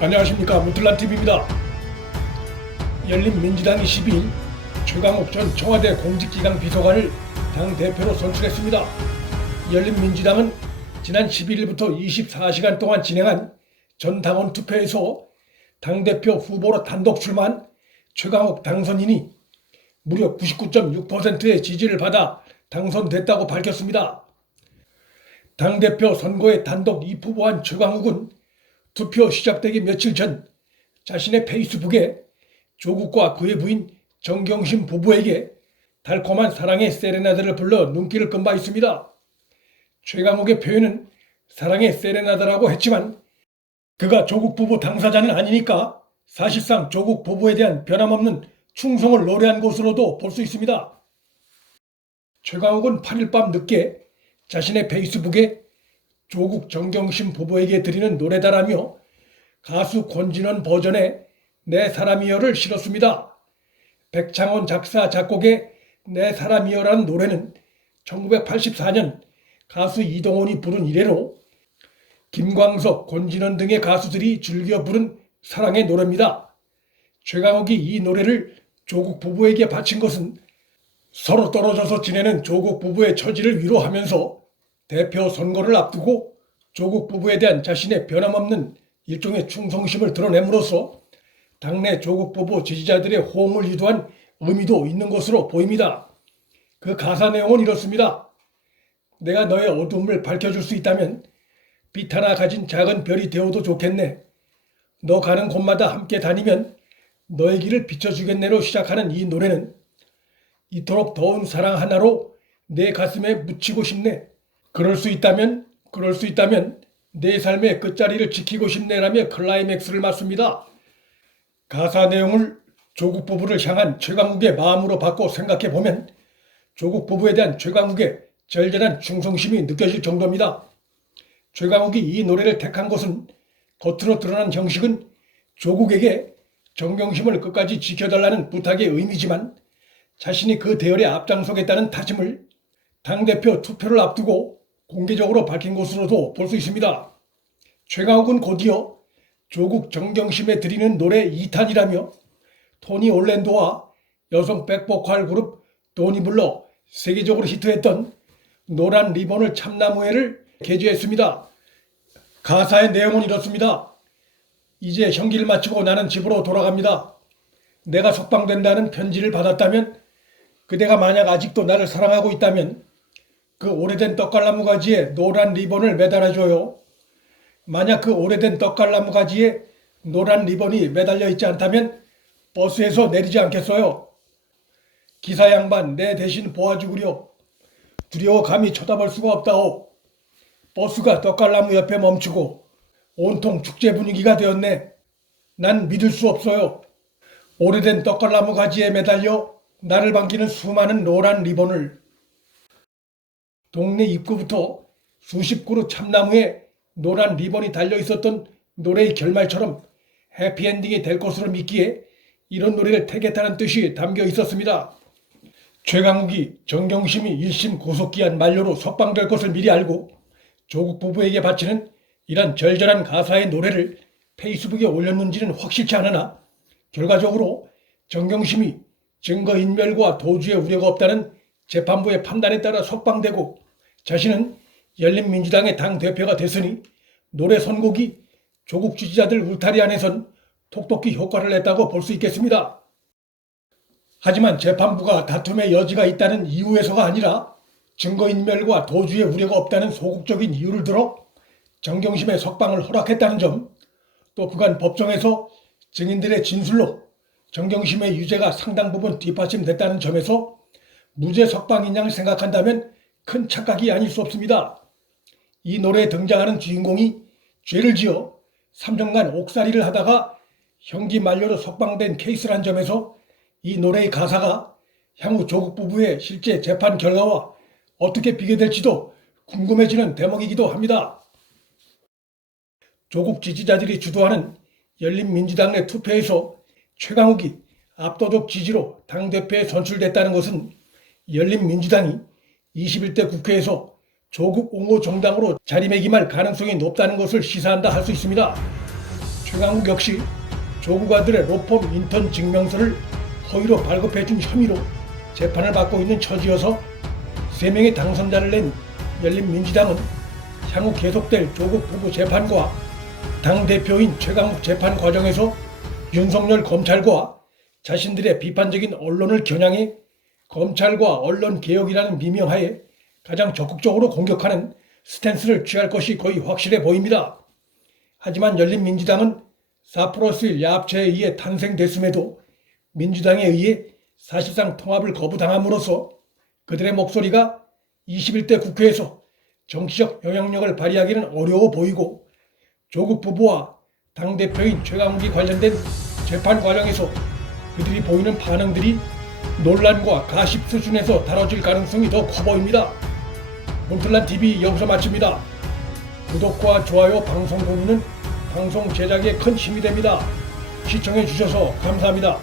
안녕하십니까, 문틀란TV입니다. 열린민주당이 12일 최강욱 전 청와대 공직기강 비서관을 당대표로 선출했습니다. 열린민주당은 지난 11일부터 24시간 동안 진행한 전당원 투표에서 당대표 후보로 단독 출마한 최강욱 당선인이 무려 99.6%의 지지를 받아 당선됐다고 밝혔습니다. 당대표 선거에 단독 입후보한 최강욱은 투표 시작되기 며칠 전 자신의 페이스북에 조국과 그의 부인 정경심 부부에게 달콤한 사랑의 세레나데를 불러 눈길을 끈 바 있습니다. 최강욱의 표현은 사랑의 세레나데라고 했지만 그가 조국 부부 당사자는 아니니까 사실상 조국 부부에 대한 변함없는 충성을 노래한 것으로도 볼 수 있습니다. 최강욱은 8일 밤 늦게 자신의 페이스북에 조국 정경심 부부에게 드리는 노래다라며 가수 권진원 버전의 내 사람이여를 실었습니다. 백창원 작사 작곡의 내 사람이여라는 노래는 1984년 가수 이동원이 부른 이래로 김광석, 권진원 등의 가수들이 즐겨 부른 사랑의 노래입니다. 최강욱이 이 노래를 조국 부부에게 바친 것은 서로 떨어져서 지내는 조국 부부의 처지를 위로하면서 대표 선거를 앞두고 조국 부부에 대한 자신의 변함없는 일종의 충성심을 드러냄으로써 당내 조국 부부 지지자들의 호응을 유도한 의미도 있는 것으로 보입니다. 그 가사 내용은 이렇습니다. 내가 너의 어두움을 밝혀줄 수 있다면 빛 하나 가진 작은 별이 되어도 좋겠네. 너 가는 곳마다 함께 다니면 너의 길을 비춰주겠네로 시작하는 이 노래는 이토록 더운 사랑 하나로 내 가슴에 묻히고 싶네. 그럴 수 있다면 내 삶의 끝자리를 지키고 싶네라며 클라이맥스를 맞습니다. 가사 내용을 조국 부부를 향한 최강욱의 마음으로 바꿔 생각해보면 조국 부부에 대한 최강욱의 절절한 충성심이 느껴질 정도입니다. 최강욱이 이 노래를 택한 것은 겉으로 드러난 형식은 조국에게 정경심을 끝까지 지켜달라는 부탁의 의미지만 자신이 그 대열에 앞장서겠다는 다짐을 당대표 투표를 앞두고 공개적으로 밝힌 것으로도 볼 수 있습니다. 최강욱은 곧이어 조국 정경심에 드리는 노래 2탄이라며 토니 올랜도와 여성 백보컬 그룹 도니블러 세계적으로 히트했던 노란 리본을 참나무에를 게재했습니다. 가사의 내용은 이렇습니다. 이제 형기를 마치고 나는 집으로 돌아갑니다. 내가 석방된다는 편지를 받았다면 그대가 만약 아직도 나를 사랑하고 있다면 그 오래된 떡갈나무 가지에 노란 리본을 매달아줘요. 만약 그 오래된 떡갈나무 가지에 노란 리본이 매달려 있지 않다면 버스에서 내리지 않겠어요. 기사 양반 내 대신 보아주구려. 두려워 감히 쳐다볼 수가 없다오. 버스가 떡갈나무 옆에 멈추고 온통 축제 분위기가 되었네. 난 믿을 수 없어요. 오래된 떡갈나무 가지에 매달려 나를 반기는 수많은 노란 리본을. 동네 입구부터 수십 그루 참나무에 노란 리본이 달려 있었던 노래의 결말처럼 해피엔딩이 될 것으로 믿기에 이런 노래를 택했다는 뜻이 담겨 있었습니다. 최강욱이 정경심이 1심 구속기한 만료로 석방될 것을 미리 알고 조국 부부에게 바치는 이런 절절한 가사의 노래를 페이스북에 올렸는지는 확실치 않으나 결과적으로 정경심이 증거인멸과 도주의 우려가 없다는 재판부의 판단에 따라 석방되고 자신은 열린민주당의 당대표가 됐으니 노래 선곡이 조국 지지자들 울타리 안에선 톡톡히 효과를 냈다고 볼 수 있겠습니다. 하지만 재판부가 다툼의 여지가 있다는 이유에서가 아니라 증거인멸과 도주의 우려가 없다는 소극적인 이유를 들어 정경심의 석방을 허락했다는 점, 또 그간 법정에서 증인들의 진술로 정경심의 유죄가 상당 부분 뒷받침됐다는 점에서 무죄 석방인 양 생각한다면 큰 착각이 아닐 수 없습니다. 이 노래에 등장하는 주인공이 죄를 지어 3년간 옥살이를 하다가 형기 만료로 석방된 케이스란 점에서 이 노래의 가사가 향후 조국 부부의 실제 재판 결과와 어떻게 비교될지도 궁금해지는 대목이기도 합니다. 조국 지지자들이 주도하는 열린민주당 내 투표에서 최강욱이 압도적 지지로 당대표에 선출됐다는 것은 열린민주당이 21대 국회에서 조국 옹호 정당으로 자리매김할 가능성이 높다는 것을 시사한다 할 수 있습니다. 최강욱 역시 조국 아들의 로펌 인턴 증명서를 허위로 발급해준 혐의로 재판을 받고 있는 처지여서 3명의 당선자를 낸 열린민주당은 향후 계속될 조국 부부 재판과 당대표인 최강욱 재판 과정에서 윤석열 검찰과 자신들의 비판적인 언론을 겨냥해 검찰과 언론개혁이라는 미명하에 가장 적극적으로 공격하는 스탠스를 취할 것이 거의 확실해 보입니다. 하지만 열린민주당은 4+1 야합체에 의해 탄생됐음에도 민주당에 의해 사실상 통합을 거부당함으로써 그들의 목소리가 21대 국회에서 정치적 영향력을 발휘하기는 어려워 보이고 조국 부부와 당대표인 최강욱이 관련된 재판 과정에서 그들이 보이는 반응들이 논란과 가십 수준에서 다뤄질 가능성이 더 커 보입니다. 문틀란TV 여기서 마칩니다. 구독과 좋아요, 방송 공유는 방송 제작에 큰 힘이 됩니다. 시청해 주셔서 감사합니다.